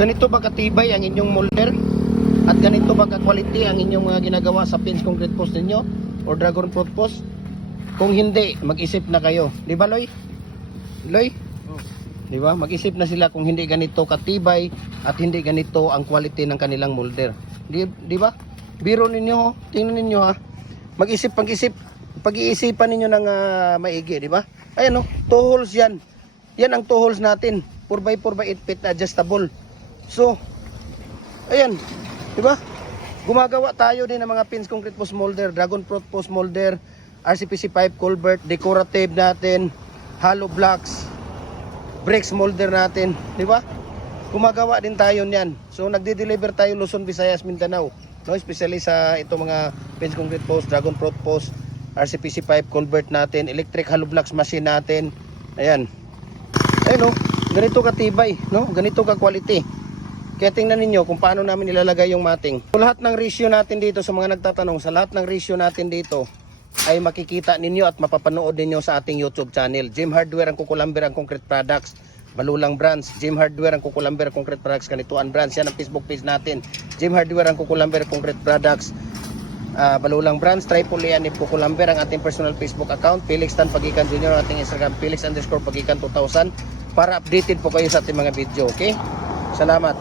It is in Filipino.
Ganito ba katibay ang inyong molder? At ganito ba ka-quality ang inyong mga ginagawa sa pins concrete post ninyo or dragon fruit post? Kung hindi, mag-isip na kayo. Di ba, Loy? Loy? Di ba? Mag-isip na sila kung hindi ganito katibay at hindi ganito ang quality ng kanilang molder. Di ba? Biro ninyo, tingnan ninyo ha. Mag-isip, pag-iisipan ninyo ng maigi, di ba? Ayan oh, 2 holes yan. Yan ang 2 holes natin. 4x4 by 8 feet adjustable. So, ayan, di ba? Gumagawa tayo din ng mga pins concrete post molder, dragon fruit post molder, RCPC pipe culvert, decorative natin, hollow blocks, bricks molder natin, di ba? Gumagawa din tayo niyan. So nagde-deliver tayo Luzon, Visayas, Mindanao. No, especially sa ito mga pins concrete post, dragon fruit post, RCPC pipe culvert natin, electric hollow blocks machine natin. Ayan. Ayun no, ganito katibay, no? Ganito ka quality. Kaya tingnan ninyo kung paano namin ilalagay yung mating. So, lahat ng ratio natin dito, sa mga nagtatanong, sa lahat ng ratio natin dito ay makikita ninyo at mapapanood ninyo sa ating YouTube channel. Jim Hardware ang Kukulamber ang Concrete Products, Balulang Branch. Jim Hardware ang Kukulamber ang Concrete Products, Kanituan Branch. Yan ang Facebook page natin. Jim Hardware ang Kukulamber Concrete Products, Balulang Branch. Triple A and Kukulamber ang ating personal Facebook account. Felix Tan Pagikan Jr. ating Instagram, Felix_Pagikan 2000, para updated po kayo sa ating mga video. Okay? Salamat.